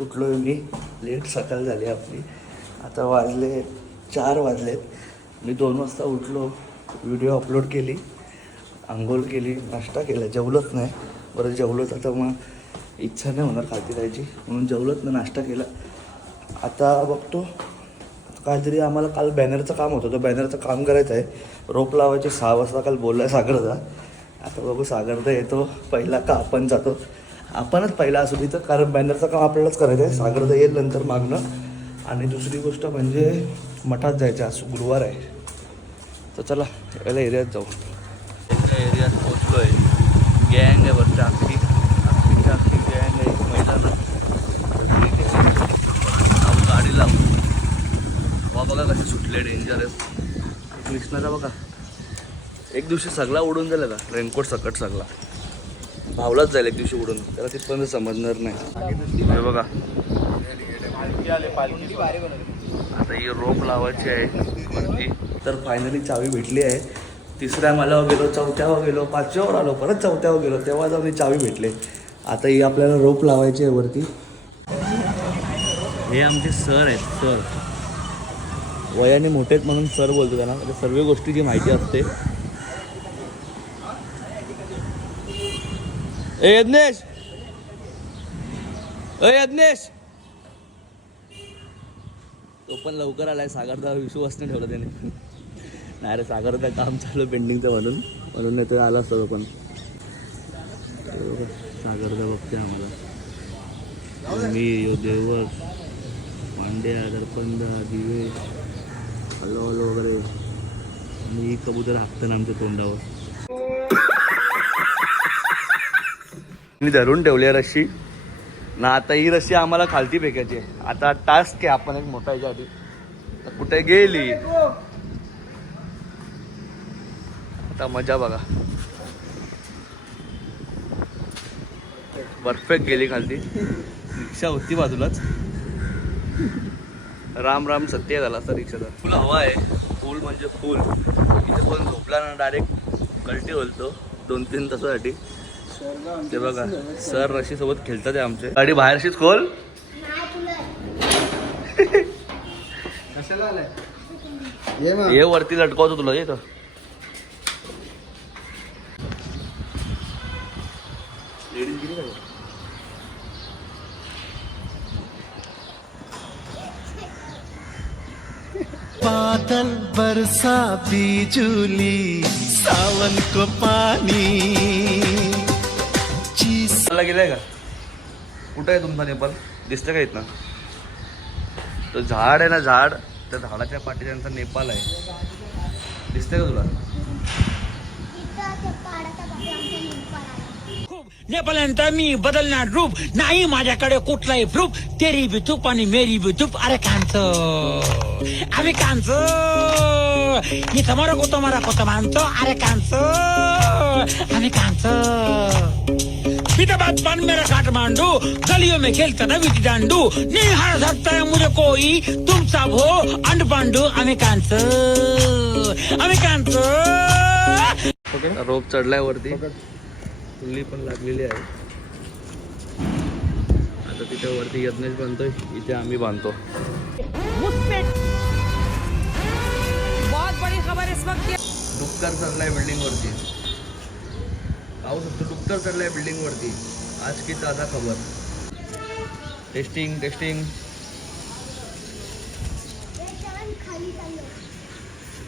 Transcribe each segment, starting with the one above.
Late उठलो आहे मी, late सकाळ झाली आपली. आता वाजले 4 वाजलेत. मी 2 वाजता उठलो, व्हिडिओ अपलोड केली, आंघोळ केली, नाश्ता केला, जेवलोच नाही. बरं जेवलोच, आता मग इच्छा नाही होणार खालती जायची म्हणून जेवलोच ना, नाश्ता केला. आता बघतो काहीतरी आम्हाला काल बॅनरचं काम होतं, तो बॅनरचं काम करायचं आहे. रोप लावायचे 6 वाजता काल बोलला आहे सागरदा. आता बघू सागरदा येतो पहिला का आपण जातो. आपणच पहिला असू तिथं, कारण बॅनरचं काम आपल्यालाच करायचं आहे. सागरदा येईल नंतर मागणं. आणि दुसरी गोष्ट म्हणजे मठात जायचं, आज गुरुवार आहे. तर चला याला एरियात जाऊ. एरियात पोचलो आहे. गँग आहे वरती, अख्खी गँग आहे. मैदानात गाडी लावू. बघा कसे सुटले, डेंजरस. कृष्णाचा बघा एक दिवशी सगळा उडून जाईल का, रेनकोट सकट सगळा भावलाच जाईल एक दिवशी उडून, त्याला तिथपर्यंत समजणार नाही. हे बघा आता ही रोप लावायची आहे वरती. तर फायनली चावी भेटली आहे. 3ऱ्या माल्यावर गेलो, 4थ्यावर गेलो, 5व्यावर आलो, परत 4थ्यावर गेलो, तेव्हा जाऊन ही चावी भेटले. आता ही आपल्याला रोप लावायची आहे वरती. हे आमचे सर आहेत, सर वयाने मोठे आहेत म्हणून सर बोलतो त्यांना, सर्व गोष्टीची माहिती असते. ए यज्ञेश, तो पण लवकर आलाय. सागरदा विश्वास नाही ठेवला त्याने. नाही रे, सागरदा काम चालू पेंडिंगचं म्हणून नाही तर आला असतो तो पण. सागरदा बघते आम्हाला. मी यो देवर पांड्या, दर्पंदा, दिवे, हलो वगैरे. मी कबूतर हाकतं आमच्या तोंडावर. मी धरून ठेवली रशी ना. आता ही रशी आम्हाला खालती फेकायची आहे. आता टास्क आहे आपण एक मोठा याच्या आधी. कुठे गेली आता मजा बघा. परफेक्ट गेली खालती. रिक्षा होती बाजूलाच. राम राम सत्य झाला असता रिक्षाचा. फुल हवा आहे, फुल म्हणजे फुल. इथे पण झोपला ना डायरेक्ट कल्टी बोलतो 2-3 तासासाठी. ते बघा सर रशी सोबत खेळतात आहे आमचे. गाडी बाहेरशीच खोल. ये वरती लटकवतो तुला. येतो बादल बरसा बिजुली सावन को पानी. मला गेलाय का? कुठं आहे तुमचा नेपाल? दिसतं का इथनं? तो झाड आहे ना, झाड, त्या झाडाच्या पाठी त्यांचा नेपाल आहे. दिसतंय का तुला? नेपाळनंतर मी बदलणार रूप नाही माझ्याकडे कुठलाही प्रूफ. तेरी बी चूप आणि मेरी बी चूप. अरे कांचो आम्ही कांचो मी तुम्हारा को मानतो. अरे कांचो आम्ही कांचो. बचपन मेरा काठमांडू गलियों में खेलता ना विटी डांडू. नहीं हार सकता है मुझे कोई तुम सब हो अंड पांडू. आम्ही कांचो रोप चढलाय वरती. फुल्ली पण लागलेली आहे. आता तिथे वरती यज्ञेश बांधतोय, इथे आम्ही बांधतो. डुक्कर चढलाय बिल्डिंग वरती. पाहू शकतो डुक्कर चढलाय बिल्डिंग वरती. आज की ताजा खबर. टेस्टिंग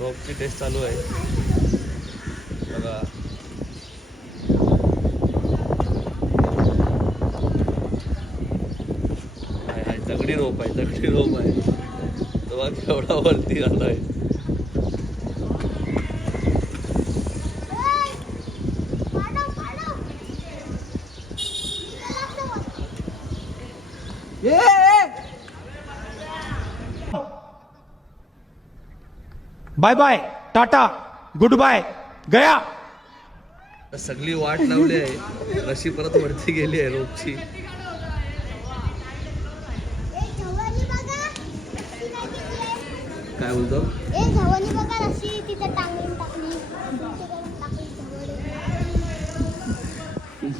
रोपची टेस्ट चालू आहे बघा. दगडी रोप आहे. तेव्हा केवढा वरती आलाय. Bye bye tata goodbye गया. सगळी वाट लावली आहे. रशी परत वरती गेली आहे रोपची. काय बोलतो?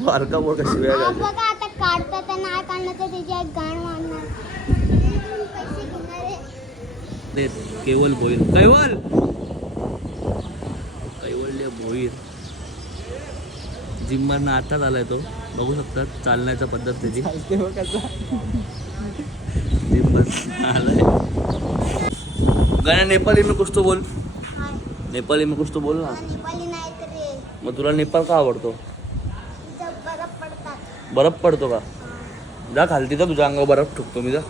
बारका बोल कशी वेळ बघा आता काढतात आता नाही काढलं तर त्याची एक गाण मारणार पैसे घेणार आहे. केवल भोईर कैवल्य भोईर जिमवरनं आता आलाय तो. बघू शकतात चालण्याचा पद्धत त्याची. जिमवर आलाय. गाण्या नेपाली में कुछ तो बोल. नेपाली में कुछ तो बोल ना. नेपाली नाही तर रे मग तुला नेपाळ का आवडतो? तिथं बरफ पडतात. बर्फ पडतो का? जा खालती का तुझ्या अंगावर बर्फ ठुकतो मी. जा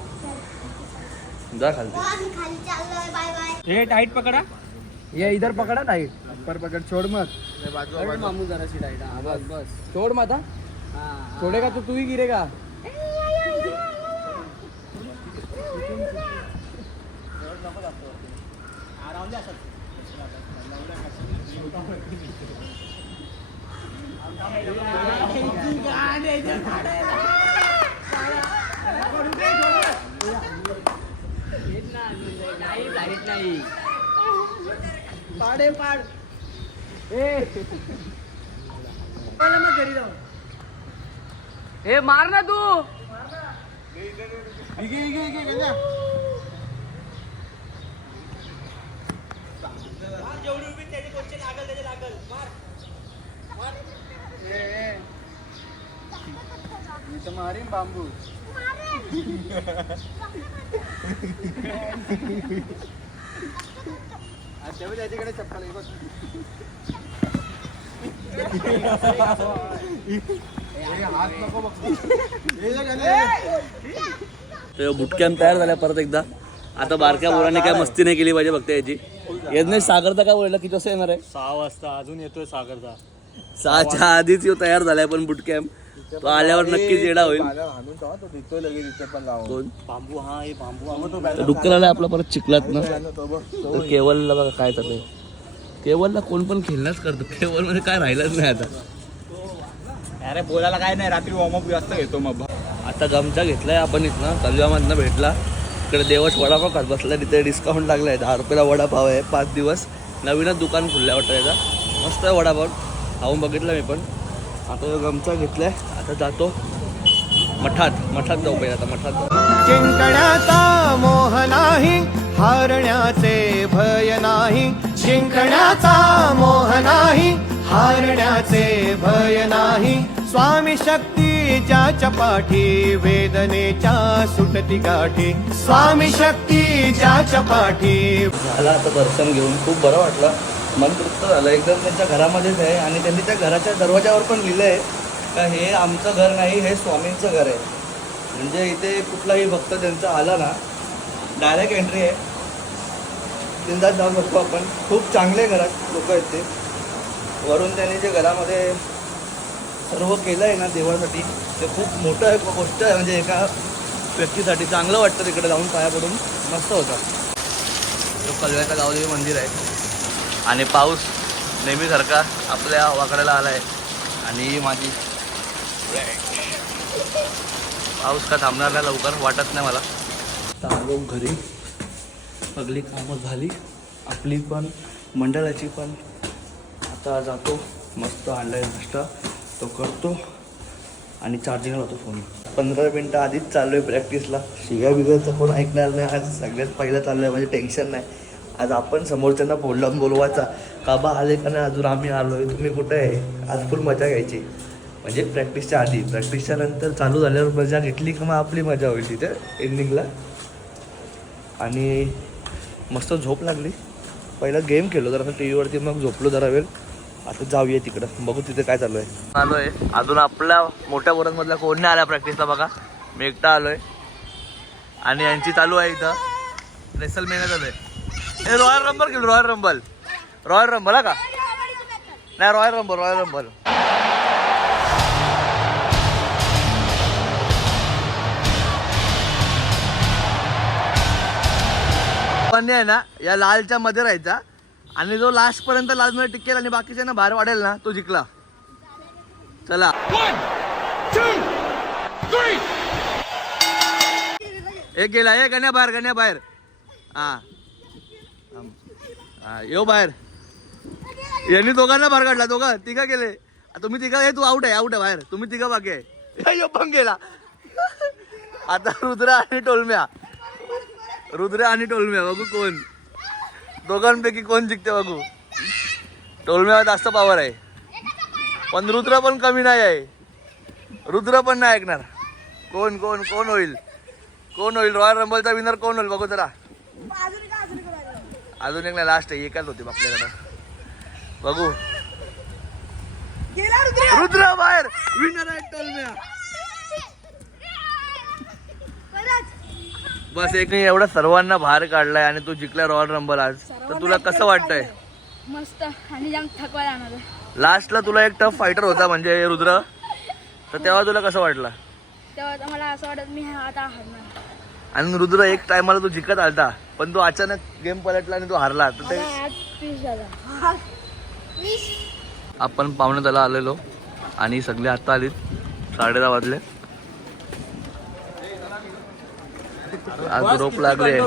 खालती. आम्ही खाली चाललोय. Bye bye. ये टाइट पकड़ा. ये इधर पकड़ा टाइट. ऊपर पकड़, छोड़ मत. अरे मामू जरा सी टाइट. हाँ बस बस. छोड़ मत. हाँ छोड़ेगा तो तू ही गिरेगा. नाही पाडे पाड. ए मार ना तू. मारीन बांबू. त्याच्याकडे चप्पल आहे बघ. हात नको बघ. बुटकॅम्प तयार झाल्या परत एकदा. आता बारक्या पोरांनी काय मस्ती नाही केली पाहिजे फक्त याची. यज्ञेश सागरचा काय बोलला किती वाजता येणार आहे? 6 वाजता. अजून येतोय सागरचा. 6च्या आधीच यो तयार झालाय. पण बुटकॅम्प तो आल्यावर नक्कीच येडा होईल. कोण? बांबू. हा हे बांबू. डुक्कर आलाय आपला परत चिखलात ना. तर केवलला बघा काय चाललंय. केवलला कोण पण खेळण्याच करतो. केवल मध्ये काय राहिलंच नाही आता. अरे बोलायला काय नाही. रात्री वॉर्मअप जास्त घेतो मग. आता गमचा घेतलाय आपण इथनं कलव्यामधनं भेटला. इकडे देवश वडापाव खात बसला. तिथे डिस्काउंट लागलाय. 10 रुपयाला वडापाव आहे. 5 दिवस नवीनच दुकान खुललंय वाटतं याचा. मस्त आहे वडापाव. खाऊन बघितलं मी पण. आता गमचा घेतलाय. आता जातो मठात जाऊ पाहिजे. आता मठात जाऊ. जिंकण्याचा मोह नाही, हारण्याचे भय नाही. जिंकण्याचा मोह नाही, हारण्याचे भय नाही. स्वामी शक्ती ज्याच्या पाठी, वेदनेच्या सुटती गाठी. स्वामी शक्ती ज्याच्या पाठी. झालं आता दर्शन घेऊन खूप बरं वाटलं. मन तृप्त झालं एकदम. त्यांच्या घरामध्येच आहे आणि त्यांनी त्या घराच्या दरवाजावर पण लिहिलं आहे का हे आमचं घर नाही, हे स्वामींचं घर आहे. म्हणजे इथे कुठलाही भक्त त्यांचा आला ना डायरेक्ट एंट्री आहे. बिंदास जाऊ शकतो आपण. खूप चांगले घरात लोक आहेत ते. वरून त्यांनी जे घरामध्ये सर्व केलं आहे ना देवासाठी ते खूप मोठं गोष्ट आहे. म्हणजे एका व्यक्तीसाठी चांगलं वाटतं तिकडे जाऊन पाया पडून. मस्त होता. तो कलव्याचा गावदेवी मंदिर आहे. आणि पाऊस नेहमीसारखा आपल्या वाकड्याला आला आहे. आणि माझी पाऊस का थांबणार नाही लवकर वाटत नाही मला. आता आलो घरी. सगळी कामं झाली आपली पण मंडळाची पण. आता जातो मस्त आणलाय नाश्ता तो करतो आणि चार्जिंग लावतो फोन. 15 मिनटं आधीच चाललो आहे प्रॅक्टिसला. शिव्या बिगाचं कोण ऐकणार नाही. आज सगळ्यात पहिलं चाललं आहे म्हणजे टेन्शन नाही. आज आपण समोरच्यांना फोन लावून बोलवायचा का बा आले का नाही अजून, आम्ही आलो आहे, तुम्ही कुठे आहे. आज फुल मजा घ्यायची. म्हणजे प्रॅक्टिसच्या आधी. प्रॅक्टिसच्या नंतर चालू झाल्यावर मजा घेतली का मग आपली मजा होईल तिथे एंडिंगला. आणि मस्त झोप लागली. पहिला गेम खेळलो जरा टी व्हीवरती, मग झोपलो जरा वेळ. आता जाऊया तिकडं बघू तिथे काय चालू आहे. आलो आहे अजून आपल्या मोठ्या बोरांमधला कोण नाही आला प्रॅक्टिसला बघा. मी एकटा आलो आहे. आणि यांची चालू आहे इथं रेसल मेहनत चालू आहे. हे रॉयल रंबल केलं. रॉयल रंबल हा का नाही. Royal rumble. आहे ना या लालच्या मध्ये राहायचा आणि जो लास्ट पर्यंत लाल मध्ये टिकेल आणि बाकीचे ना बाहेर वाढेल ना तो जिंकला. चला 1, 2, 3. एक गेला. एक गण्या बाहेर. हा येऊ बाहेर. यांनी दोघांना बाहेर काढला. दोघं तिघा गेले. तुम्ही तिघा हे तू आउट आहे बाहेर. तुम्ही तिघा बाकी आहे. यो पण गेला. आता रुद्र आणि टोलम्या बघू कोण दोघांपैकी कोण जिंकते बघू. टोलम्यावर जास्त पावर आहे पण रुद्र पण कमी नाही आहे. रुद्र पण नाही ऐकणार. कोण कोण कोण होईल रॉयल रंबलचा विनर कोण होईल बघू जरा. अजून एक नाही लास्ट आहे एकच होती आपल्याकडे बघू. रुद्र बाहेर विनर आहे टोलम्या. बस एक नाही एवढा सर्वांना बाहेर काढलाय आणि तू जिंकला रॉयल रंबल आज. तर तुला कसं वाटतंय? मस्त आणि जाम थकवा जाणार. लास्टला तुला एक टफ फायटर होता म्हणजे रुद्र, तर तेव्हा तुला कसं वाटलं? तेव्हा तर मला असं वाटत मी आता हारणार. आणि रुद्र एक टायमाला तू जिंकत आलता पण तू अचानक गेम पलटला आणि तू हारला. तर ते आज 30 झाला. आपण पाहुणे त्याला आलेलो आणि सगळे आता आलीत 10:30 वाजले. आज रोप लागले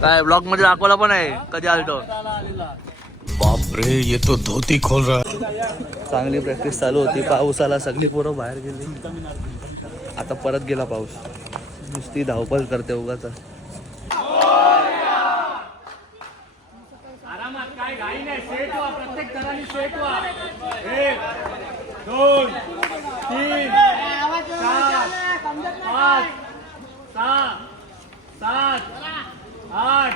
काय ब्लॉग मध्ये दाखवला पण आहे कधी आलतो. बापरे ये तो धोती खोल रहा. चांगली प्रॅक्टिस चालू होती. पाऊस आला सगळी पोरं बाहेर गेली. आता परत गेला पाऊस. नुसती धावपळ करते उगाच. काय घाई नाही. सेट व्हा प्रत्येक जणांनी सेट व्हा. 1 2 3 4 5 6 7 8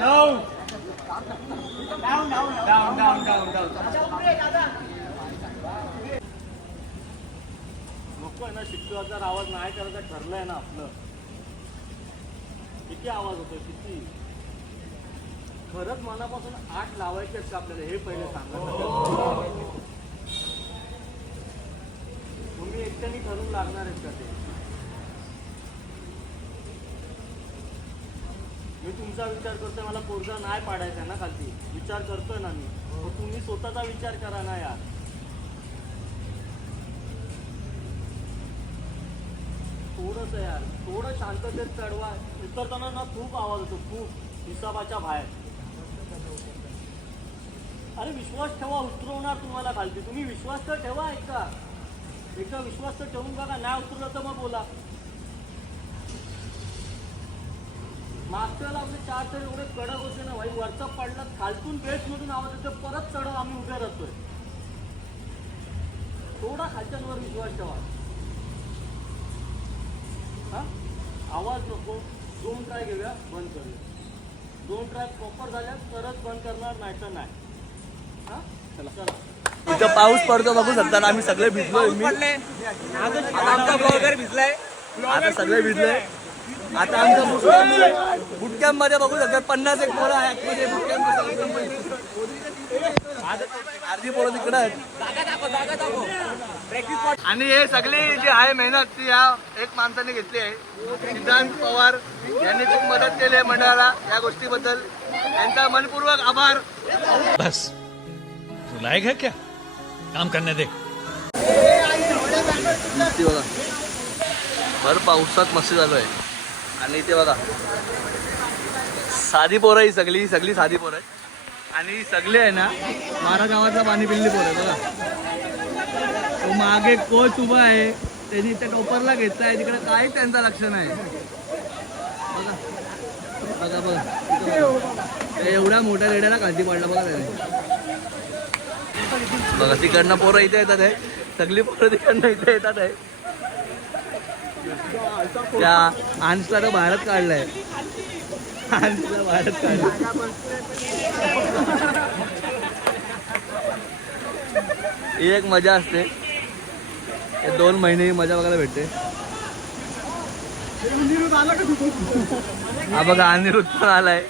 9 डाऊन नको आहे ना. शिक्षकाचा आवाज नाही करायचा ठरलंय ना आपलं. किती आवाज होतो किती. खरंच मनापासून 8 लावायचे का आपल्याला हे पहिले सांगा. तुम्ही एकट्याने ठरवून लागणार आहेत का ते? मी तुमचा विचार करतोय मला पोरगा नाही पाडायचा ना खालती. विचार करतोय ना मी. तुम्ही स्वतःचा विचार करा ना यार. थोडंच यार थोडं शांततेत चढवा. उतरताना ना खूप आवाज होतो खूप हिसाबाच्या बाहेर. अरे विश्वास ठेवा. उतरवणार तुम्हाला खालती. तुम्ही विश्वास तर ठेवा. एकदा विश्वास तर ठेवून बघा. नाही उतरलं तर मग बोला. मागच्याला आपले 4 तर एवढे कडक होते ना भाई. वरचं पडलं खालतून बेस मधून आवाज येतो परत चढव आम्ही उभे राहतोय. थोडा खालच्यांवर विश्वास ठेवा. हा आवाज नको. 2 ट्राय घेऊया बंद करूया. 2 ट्राय प्रॉपर झाल्या तरच बंद करणार नाही तर नाही. हा चला इथं पाऊस पडतो बघू शकता. आम्ही सगळे भिजलोय. आता सगळे भिजलोय. आता आमच्या बुटकॅम्प मध्ये बघू शकता 50 एक पोरं आहेत. अर्धी पोरं तिकडं आहेत. आणि हे सगळी जी आहे मेहनत ती या एक माणसाने घेतली आहे. सिद्धांत पवार यांनी खूप मदत केली आहे मंडळाला या गोष्टीबद्दल. त्यांचा मनपूर्वक आभार. बस लायक है क्या काम करने दे. मस्ती बघा भर पावसात मस्ती चालू आहे. आणि इथे बघा साधी पोरं ही सगळी साधी पोरं आहेत. आणि सगळे आहे ना मारा गावाचा पाणी पिल्ली पोरं आहे बघा. तो मागे कोच उभा आहे. त्यांनी त्या टोपरला घेतलाय. तिकडे काहीच त्यांचं लक्ष नाही. बघा बघा एवढ्या मोठ्या रेड्याला खालती पडला बघा त्याने. बघा तिकडनं पोरं इथे येतात आहे. सगळी पोरं तिकडनं इथे येतात आहे. त्या आंसला बाहेरच काढलाय. आंसला बाहेरच काढलाय. ही एक मजा असते. 2 महिने ही मजा बघायला भेटते. हा बघा अनिरुद्ध पण आलाय.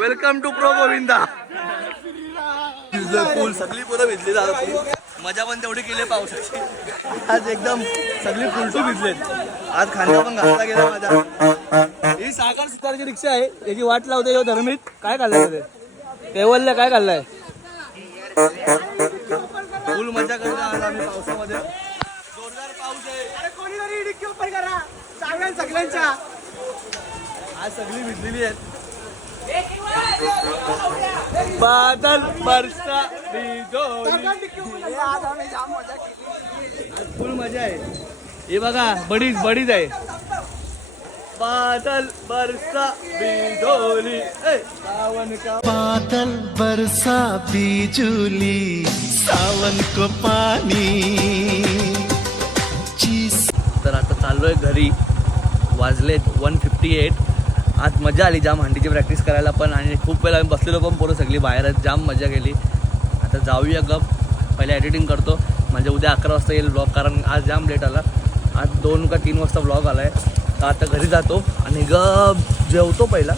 Welcome to pro Govinda. Pool सगळी पोरं भिजली जातात. मजा पण तेवढी केली पावसाची. आज एकदम सगळी फुलटू भिजलेत. आज खांदा पण घातला गेला माझा. ही साखर सुतारची रिक्षा आहे. याची वाट लावते यो धर्मित. काय खाल्लंय ते टेवलला काय खाल्लंय. फुल मजा करतो आज आम्ही पावसामध्ये. जोरदार पाऊस आहे. सगळ्यांच्या आज सगळी भिजलेली आहेत. बादल बरसा बिजोली. आज आम्ही जाम मजा केली. आज फुल मजा आहे. हे बघा बडीच आहे. बादल बरसा बिजोली सावन का बादल बरसा बिजुली सावन को पानी. तर आता चाललोय घरी. वाजलेत 1:58. आज मजा आली जाम हंडीची प्रॅक्टिस करायला पण आणि खूप वेळा आम्ही बसलेलो पण पोरं सगळी बाहेर जाम मजा केली. आता जाऊया गप. पहिले एडिटिंग करतो म्हणजे उद्या 11 वाजता येईल ब्लॉग कारण आज जाम लेट आला. आज 2 का 3 वाजता ब्लॉग आला आहे. तर आता घरी जातो आणि गप जेवतो पहिला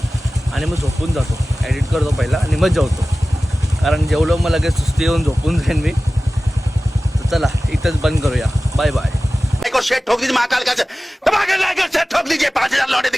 आणि मग झोपून जातो. एडिट करतो पहिला आणि मग जेवतो कारण जेवलो मग लगेच सुस्ती येऊन झोपून जाईन मी. तर चला इथंच बंद करूया. Bye bye. को शेट ठोक दीजिए महाकाल का ठोक दीजिए 5,000 लौटे